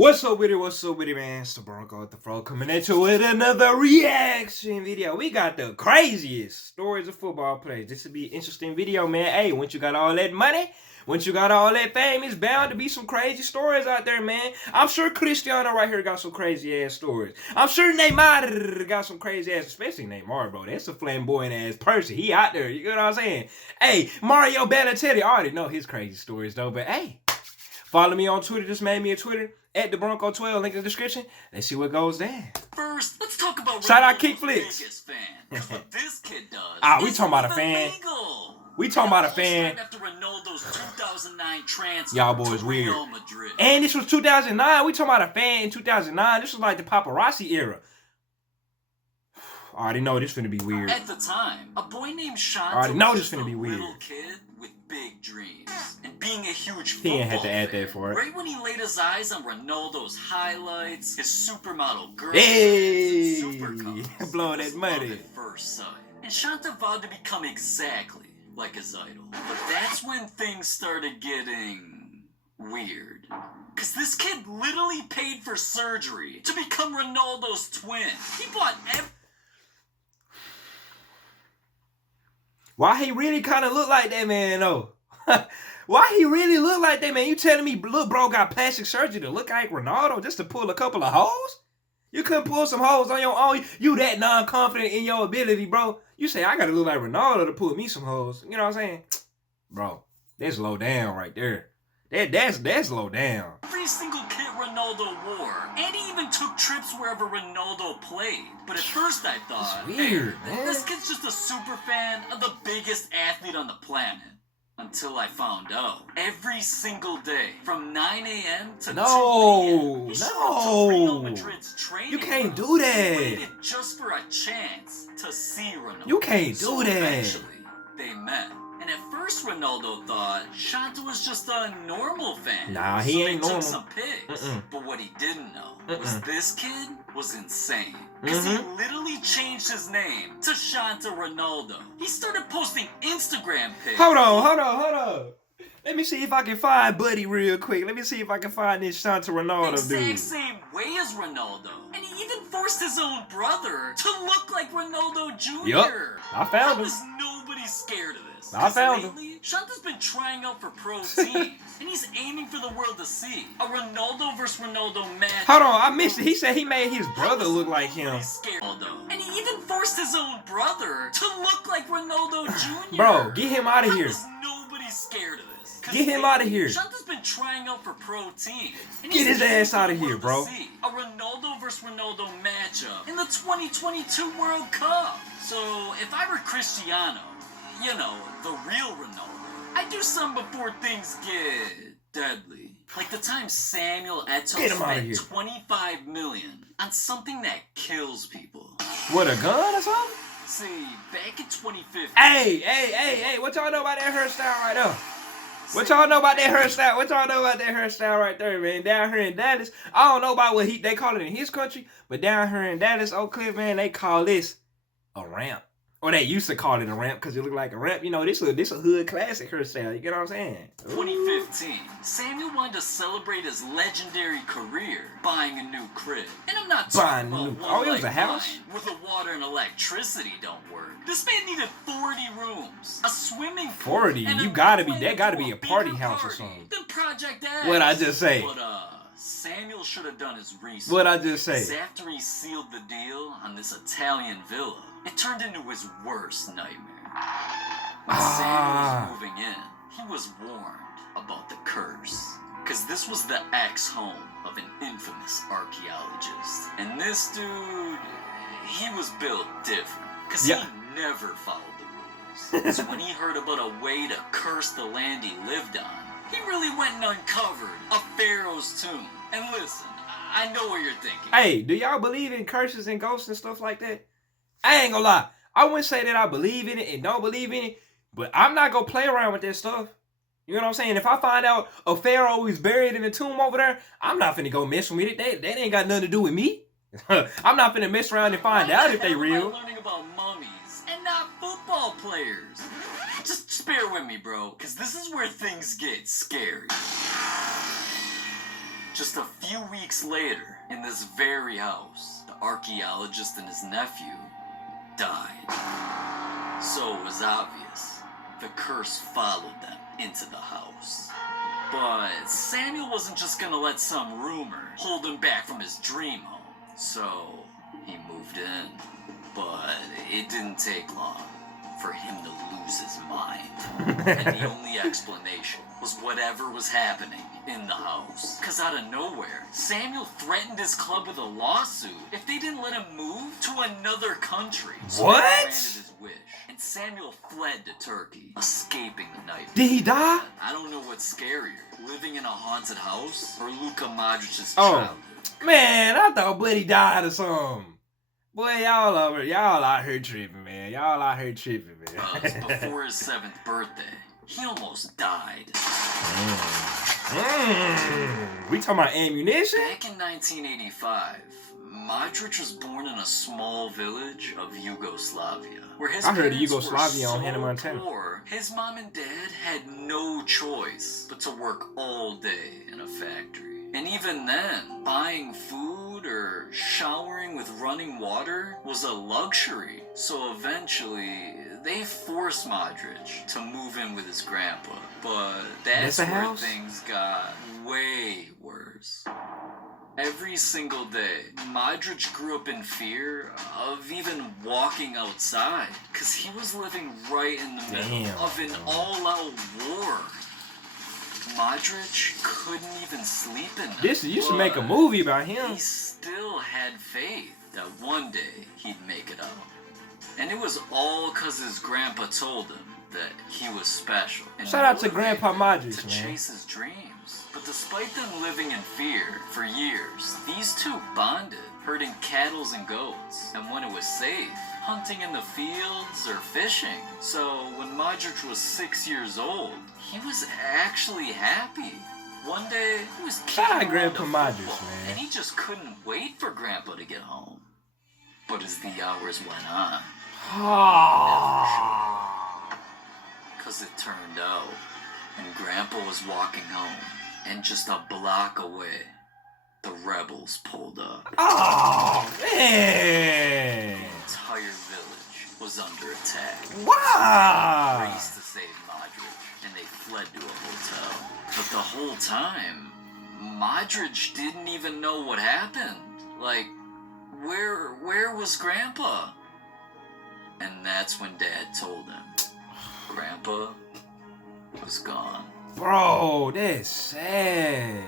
What's up with it? What's up with it, man? It's the Bronco at the Fro coming at you with another reaction video. We got the craziest stories of football players. This will be an interesting video, man. Hey, once you got all that money, once you got all that fame, it's bound to be some crazy stories out there, man. I'm sure Cristiano right here got some crazy ass stories. I'm sure Neymar got some crazy ass, especially Neymar, bro. That's a flamboyant ass person. He out there. You know what I'm saying? Hey, Mario Balotelli, I already know his crazy stories though, but hey. Follow me on Twitter. Just made me a Twitter at the Bronco 12. Link in the description. Let's see what goes down. First, let's talk about shout out Kickflix. What this kid does. We talking about a fan. We talking about a fan. After Ronaldo's 2009 transfer Y'all boys to weird. Real Madrid. And this was 2009. We talking about a fan in 2009. This was like the paparazzi era. I already know this finna be weird. At the time, a boy named Sean I already know this was finna be weird. Little kid with big dreams and being a huge He ain't had to add fan. that for it. Right when he laid his eyes on Ronaldo's highlights, his supermodel girls, hey, and supercars, blow that money. At first sight. And Shanta vowed to become exactly like his idol. But that's when things started getting weird. Cause this kid literally paid for surgery to become Ronaldo's twin. He bought Why he really kind of look like that, man, though? Why he really look like that, man? You telling me little bro got plastic surgery to look like Ronaldo just to pull a couple of hoes? You couldn't pull some hoes on your own? You that non-confident in your ability, bro? You say, I gotta look like Ronaldo to pull me some hoes. You know what I'm saying? Bro, that's low down right there. That's low down. Every single kit Ronaldo wore, and he even took trips wherever Ronaldo played. But at first I thought, it's weird, hey, man. This kid's just a super fan of the biggest athlete on the planet. Until I found out. Every single day, from 9 a.m. to 2 p.m., he showed up to Real Madrid's training. You can't room. do that. He waited just for a chance to see Ronaldo. You can't do that. Eventually, they met. And at first, Ronaldo thought Shanta was just a normal fan. Nah, he ain't normal. Took some pics. But what he didn't know was this kid was insane. Because he literally changed his name to Shanta Ronaldo. He started posting Instagram pics. Hold on. Let me see if I can find Buddy real quick. Let me see if I can find this Shanta Ronaldo the dude. exact same way as Ronaldo. And he even forced his own brother to look like Ronaldo Jr. Yup, I found him. Was nobody scared of this? I found him. Shanta's been trying out for pro teams, and he's aiming for the world to see a Ronaldo versus Ronaldo match. Hold on, I missed it. He said he made his brother look like him. And he even forced his own brother to look like Ronaldo Jr. Bro, get him out of here. Nobody's scared of this. Get him out of here. Shanta's been trying out for pro teams. Get his ass out of here, bro. A Ronaldo versus Ronaldo matchup in the 2022 World Cup. So if I were Cristiano, you know, the real Ronaldo, I'd do something before things get deadly. Like the time Samuel Eto'o spent $25 million on something that kills people. What, a gun or something? See, back in 2015. Hey, what y'all know about that hairstyle right there? What y'all know about that hairstyle? What y'all know about that hairstyle right there, man? Down here in Dallas, I don't know about what they call it in his country, but down here in Dallas, Oak Cliff, man, they call this a ramp. Or they used to call it a ramp because it looked like a ramp. You know, this a hood classic hairstyle. You get what I'm saying? 2015, Samuel wanted to celebrate his legendary career buying a new crib. And I'm not talking about one it was a house? with the water and electricity don't work. This man needed 40 rooms, a swimming pool, 40? That gotta be a party house or something. Then Project X. What'd I just say? But, Samuel should have done his research. What'd I just say? Because after he sealed the deal on this Italian villa, it turned into his worst nightmare. When Samuel was moving in, he was warned about the curse. Because this was the ex-home of an infamous archaeologist. And this dude, he was built different. Because he never followed the rules. So when he heard about a way to curse the land he lived on, he really went and uncovered a pharaoh's tomb. And listen, I know what you're thinking. Hey, do y'all believe in curses and ghosts and stuff like that? I ain't gonna lie. I wouldn't say that I believe in it and don't believe in it, but I'm not gonna play around with that stuff. You know what I'm saying? If I find out a pharaoh is buried in a tomb over there, I'm not finna go mess with it. That ain't got nothing to do with me. I'm not finna mess around and find out if they real. I'm learning about mummies and not football players. Just bear with me, bro, because this is where things get scary. Just a few weeks later, in this very house, the archaeologist and his nephew died. So it was obvious. The curse followed them into the house. But Samuel wasn't just gonna let some rumor hold him back from his dream home. So he moved in. But it didn't take long for him to lose his mind. And the only explanation was whatever was happening in the house. Cause out of nowhere, Samuel threatened his club with a lawsuit if they didn't let him move to another country. So What? he granted his wish, and Samuel fled to Turkey, escaping the nightmare. Did he die? I don't know what's scarier, living in a haunted house or Luka Modric's Oh, childhood. man, I thought Buddy died or something. Boy, y'all out here tripping, man. Y'all out here tripping, man. Before his 7th birthday, he almost died. We talking about ammunition? Back in 1985, Modric was born in a small village of Yugoslavia, where his I heard of parents Yugoslavia were on Hannah so Montana. poor, his mom and dad had no choice but to work all day in a factory. And even then, buying food or showering with running water was a luxury. So eventually, they forced Modric to move in with his grandpa. But that's That's a where house? things got way worse. Every single day, Modric grew up in fear of even walking outside, because he was living right in the middle of an all-out war. Modric couldn't even sleep in them. You should make a movie about He him. still had faith that one day he'd make it out. And it was all because his grandpa told him that he was special. And Shout out to motivated Grandpa him Modric, to man. chase his dreams. But despite them living in fear for years, these two bonded, herding cattle and goats. And when it was safe, hunting in the fields or fishing. So when Modric was 6 years old, he was actually happy. One day, he was Shout out kicking Grandpa around a Modric, football, man. and he just couldn't wait for Grandpa to get home. But as the hours went on, because it turned out, when Grandpa was walking home, and just a block away, the rebels pulled up. Oh, man. The entire village was under attack. Wow. Raced to save Modric, and they fled to a hotel. But the whole time, Modric didn't even know what happened. Like, where was Grandpa? And that's when Dad told him, Grandpa was gone. Bro, that's sad.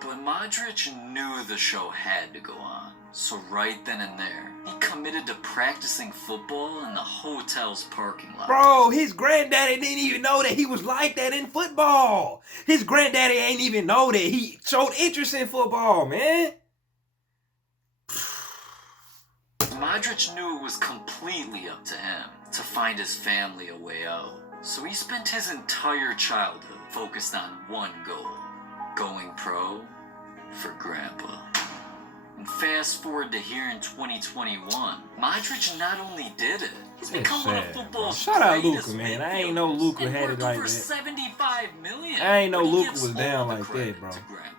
But Modric knew the show had to go on. So right then and there, he committed to practicing football in the hotel's parking lot. Bro, his granddaddy didn't even know that he was like that in football. His granddaddy ain't even know that he showed interest in football, man. Modric knew it was completely up to him to find his family a way out. So he spent his entire childhood focused on one goal: going pro for Grandpa. And fast forward to here in 2021, Modric not only did it, he's become one of football's Shout out greatest Luka, man. I midfielders ain't know Luka and had it worth like over that. 75 million. I ain't know But he Luka gives was down all the like that, credit bro. to Grandpa.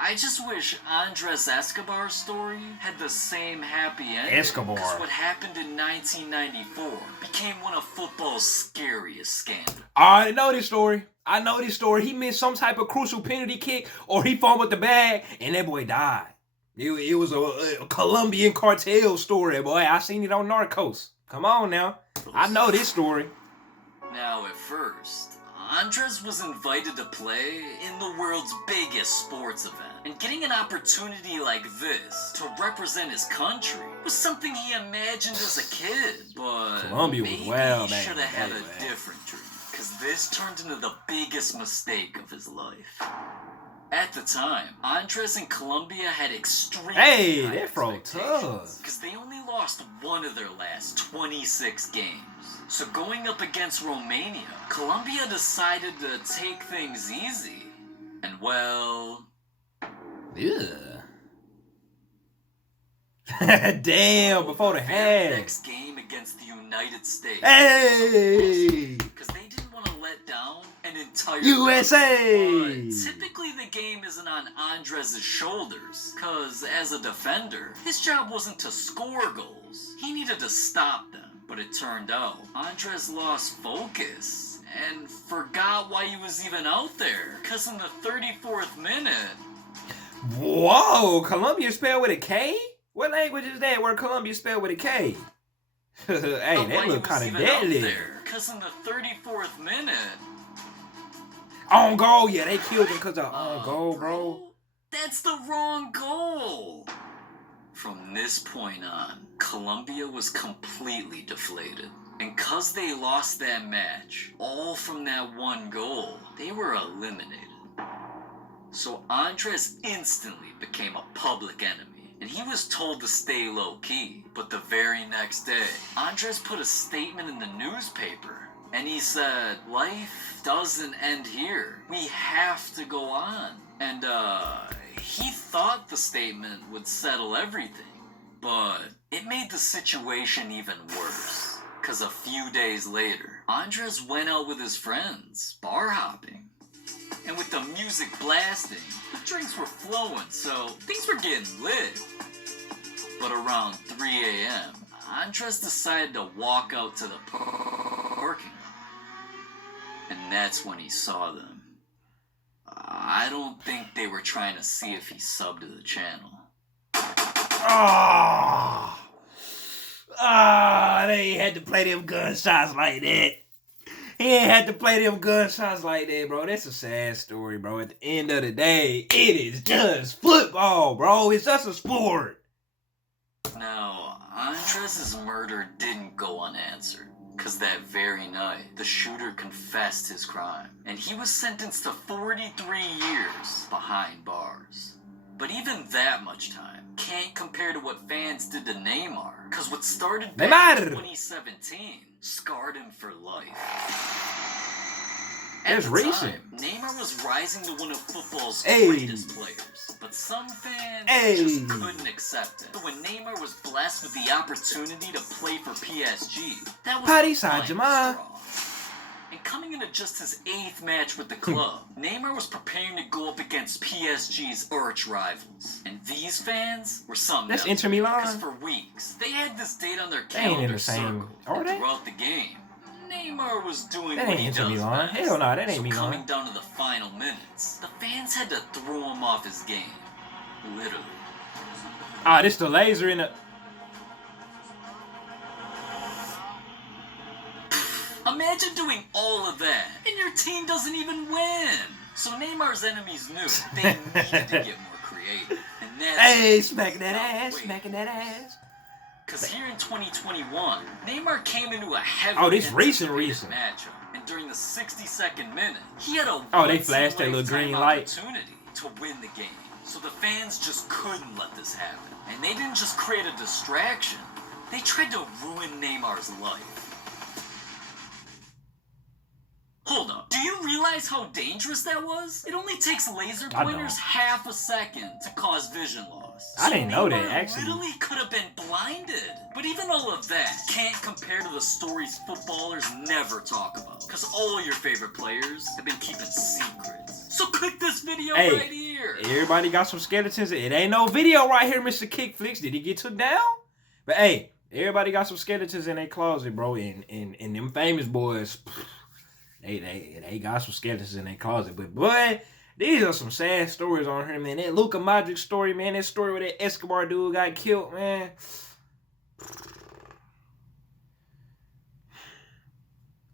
I just wish Andres Escobar's story had the same happy ending. Escobar. Because what happened in 1994 became one of football's scariest scandals. I already know this story. I know this story. He missed some type of crucial penalty kick, or he fumbled the bag, and that boy died. It was a Colombian cartel story, boy. I seen it on Narcos. Come on now. I know this story. Now, at first, Andres was invited to play in the world's biggest sports event. And getting an opportunity like this to represent his country was something he imagined as a kid. But Colombia was maybe wild he back should in have the had day, a man. different dream. Because this turned into the biggest mistake of his life. At the time, Andres and Colombia had extremely Hey, high that fro expectations, tough. because they only lost one of their last 26 games. So going up against Romania, Colombia decided to take things easy. And well... Yeah. Damn, before the very half. next game against the United States. Hey! Because they didn't want to let down an entire USA! But typically the game isn't on Andres' shoulders, cause as a defender, his job wasn't to score goals. He needed to stop them. But it turned out, Andres lost focus and forgot why he was even out there. Cause in the 34th minute... Whoa! Colombia spelled with a K? What language is that where Colombia spelled with a K? Hey, that look kind of deadly. Cause in the 34th minute... On goal, yeah, they killed him because of on goal, bro. That's the wrong goal. From this point on, Colombia was completely deflated. And cause they lost that match, all from that one goal, they were eliminated. So Andres instantly became a public enemy, and he was told to stay low-key. But the very next day, Andres put a statement in the newspaper, and he said, life doesn't end here. We have to go on. And, he thought the statement would settle everything, but it made the situation even worse. Cause a few days later, Andres went out with his friends, bar hopping. And with the music blasting, the drinks were flowing, so things were getting lit. But around 3 a.m., Andres decided to walk out to the parking lot. And that's when he saw them. I don't think they were trying to see if he subbed to the channel. They ain't had to play them gunshots like that. He ain't had to play them gunshots like that, bro. That's a sad story, bro. At the end of the day, it is just football, bro. It's just a sport. Now, Andres' murder didn't go unanswered. Cause that very night, the shooter confessed his crime, and he was sentenced to 43 years behind bars. But even that much time can't compare to what fans did to Neymar, cause what started back in 2017 scarred him for life. That's recent. Neymar was rising to one of football's greatest players, but some fans just couldn't accept it. So when Neymar was blessed with the opportunity to play for PSG, that was Paris Saint-Germain. And coming into just his 8th match with the club, Neymar was preparing to go up against PSG's arch rivals. And these fans were something else. That's Inter Milan. Because for weeks, they had this date on their calendar circle. Are they? Throughout the game, Neymar was doing that what ain't he Inter does Milan. best. Hell no, that ain't Milan. Coming down to the final minutes, the fans had to throw him off his game. Literally. This the laser in the... Imagine doing all of that, and your team doesn't even win. So Neymar's enemies knew they needed to get more creative. And that's smacking that ass, smacking that ass. Because here in 2021, Neymar came into a heavy recent matchup, and during the 62nd minute, he had a they flashed that little green light opportunity to win the game. So the fans just couldn't let this happen, and they didn't just create a distraction; they tried to ruin Neymar's life. Hold up. Do you realize how dangerous that was? It only takes laser pointers half a second to cause vision loss. I didn't know that, actually. Literally could have been blinded. But even all of that can't compare to the stories footballers never talk about. Because all your favorite players have been keeping secrets. So click this video right here. Everybody got some skeletons. It ain't no video right here, Mr. Kickflix. Did he get took down? But hey, everybody got some skeletons in their closet, bro. And them famous boys... They got some skeletons in their closet. But, boy, these are some sad stories on here, man. That Luka Modric story, man. That story where that Escobar dude got killed, man.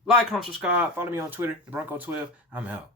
Like, comment, subscribe. Follow me on Twitter, TheBronco12. I'm out.